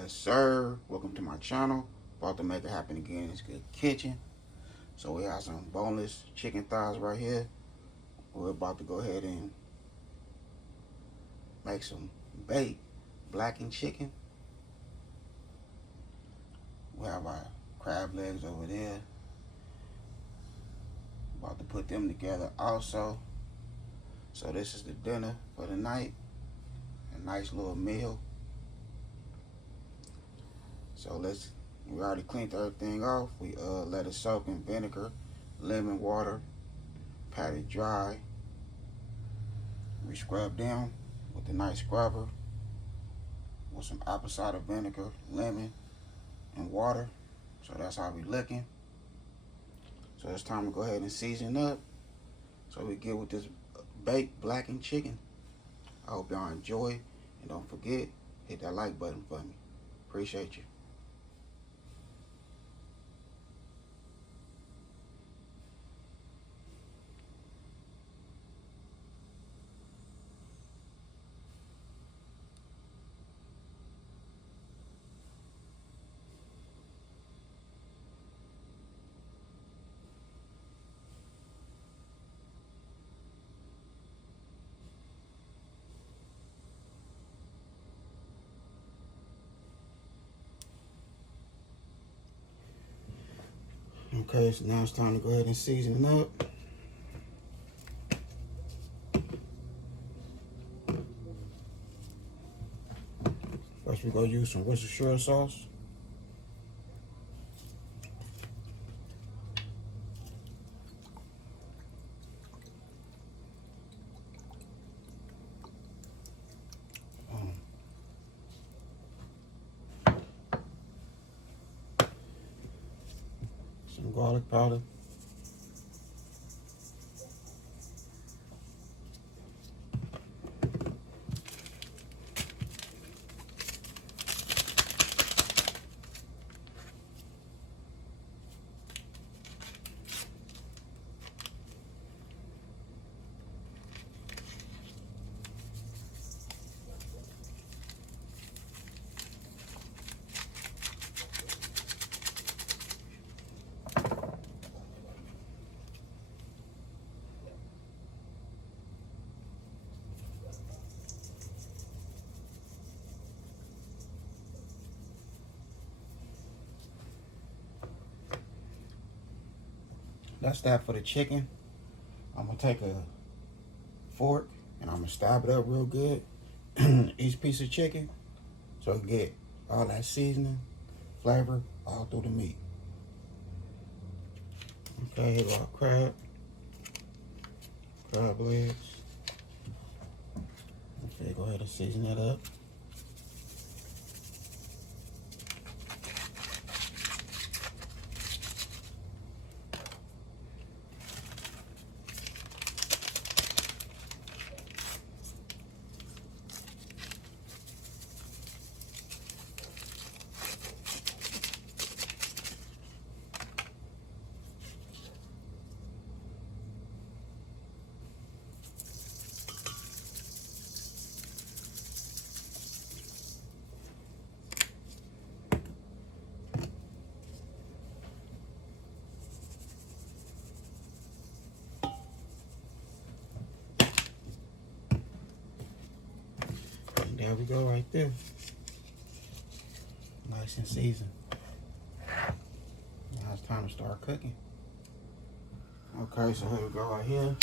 Yes, sir. Welcome to my channel. About to make it happen again in this good kitchen. So we have some boneless chicken thighs right here. We're about to go ahead and make some baked blackened chicken. We have our crab legs over there. About to put them together also. So this is the dinner for the night. A nice little meal. So we already cleaned everything off. We let it soak in vinegar, lemon water, pat it dry. We scrub them with a nice scrubber with some apple cider vinegar, lemon, and water. So that's how we looking. So it's time to go ahead and season up so we get with this baked blackened chicken. I hope y'all enjoy, and don't forget, hit that like button for me. Appreciate you. Okay, so now it's time to go ahead and season it up. First, we're going to use some Worcestershire sauce. Some garlic powder. That's that for the chicken. I'm gonna take a fork and I'm gonna stab it up real good, each piece of chicken, so I can get all that seasoning, flavor, all through the meat. Okay, here go our crab legs. Okay, go ahead and season that up. There we go, right there. Nice and seasoned. Now it's time to start cooking. Okay, so here we go right here.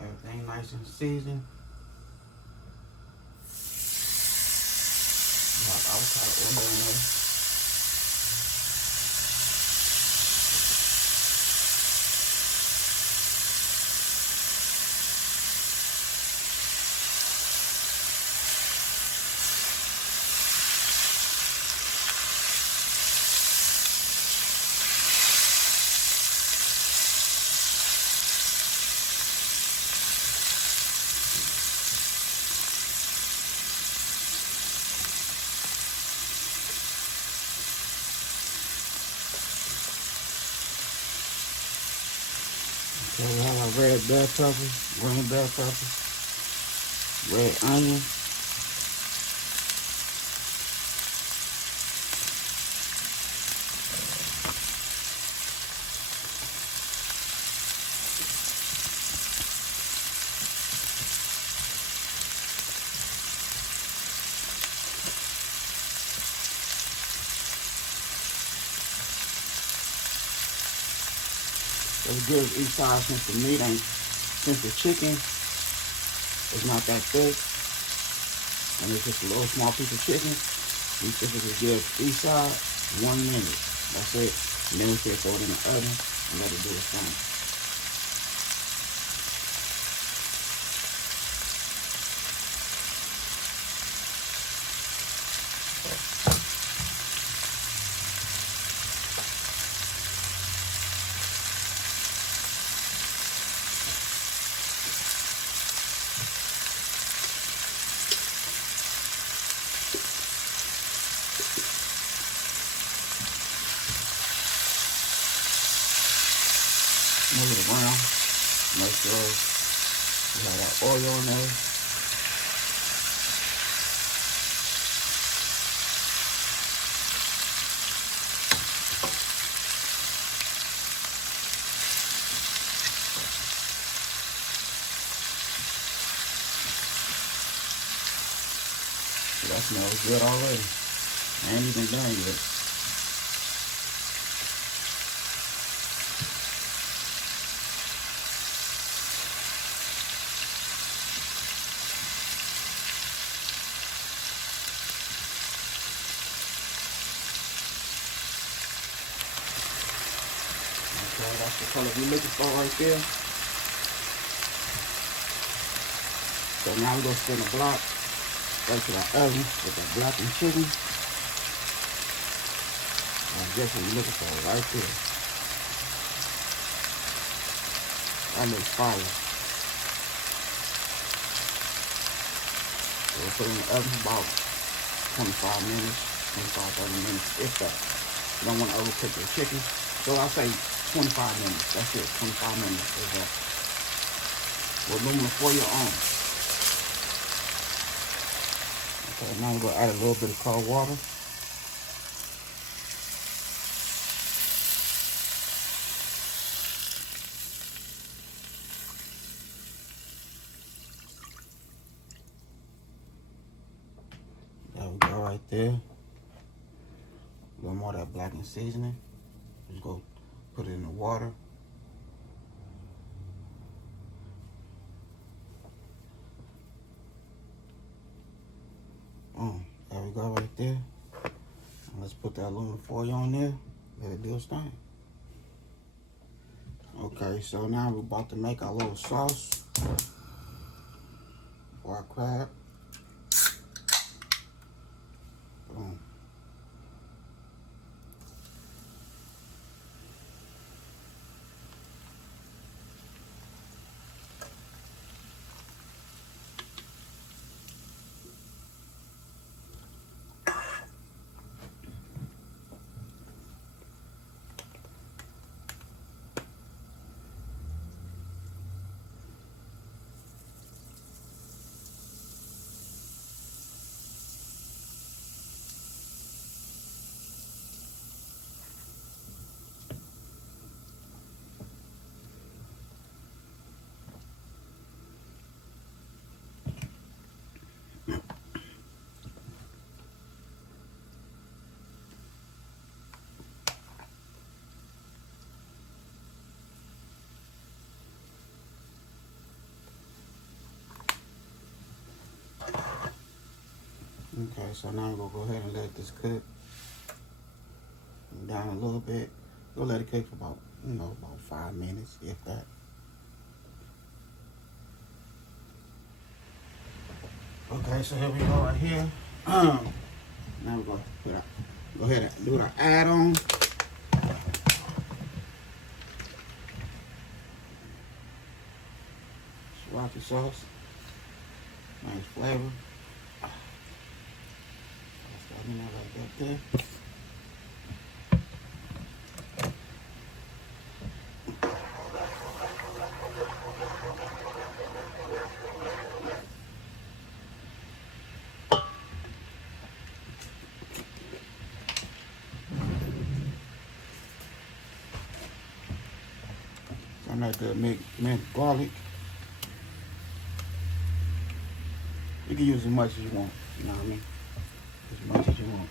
Everything nice and seasoned. Got avocado oil in there. So we have our red bell pepper, green bell pepper, red onion, Let's give each side since the meat ain't, since the chicken is not that thick, and it's just a little small piece of chicken, we typically give each side 1 minute. That's it. And then we can throw it in the oven and let it do its thing. Move it around. Make sure you have that oil in there. So that smells good already. I ain't even done yet. Okay, that's the color we're looking for right there. So now we're going to spin the block right to the oven with the blackened chicken. And that's what we're looking for right there. That looks fire. So we'll put it in the oven about 25 minutes, 25, 30 minutes, if that. You don't want to overcook your chicken. So I'll say 25 minutes. That's it. 25 minutes is that. With aluminum foil on. Okay, now we're going to add a little bit of cold water. There we go right there. A little more of that blackened seasoning. Just go put it in the water. There we go right there. And let's put that aluminum foil on there. Let it do its thing. Okay, so now we're about to make our little sauce for our crab. Boom. Okay, so now we're going to go ahead and let this cook down a little bit. We'll let it cook for about, about 5 minutes, if that. Okay, so here we go right here. Now we're going to go ahead and do the add-on. Sriracha sauce. Nice flavor. Like that there. So I like to make minced garlic. You can use as much as you want, you know what I mean? As much as you want.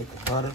stick of butter.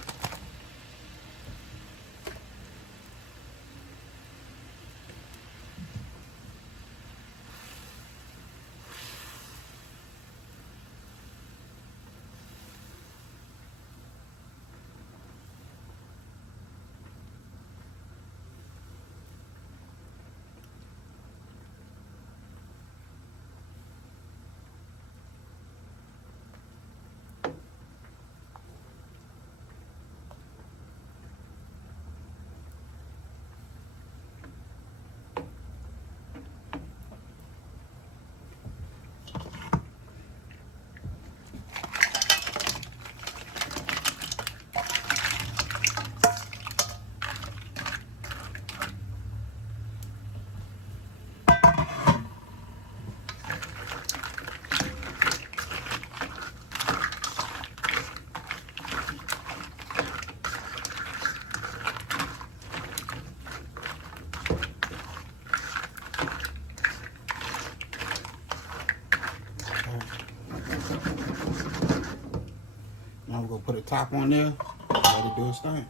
Now we're gonna put a top on there, let it do its thing.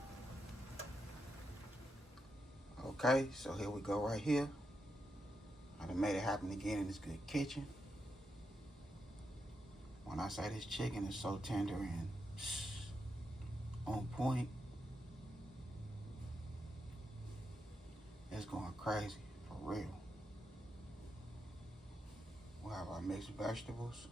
Okay, so here we go right here. I done made it happen again in this good kitchen. When I say this chicken is so tender and on point, it's going crazy, for real. We'll have our mixed vegetables.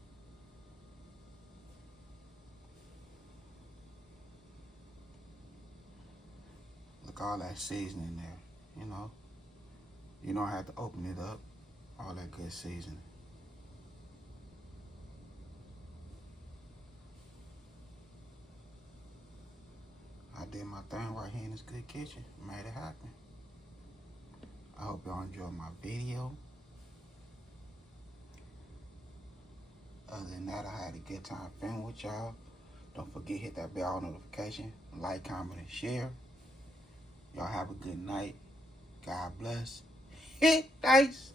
Look, all that seasoning there, you know. You don't have to open it up. All that good seasoning. I did my thing right here in this good kitchen. Made it happen. I hope y'all enjoyed my video. Other than that, I had a good time filming with y'all. Don't forget, hit that bell notification, like, comment, and share. Y'all have a good night. God bless. Hit dice.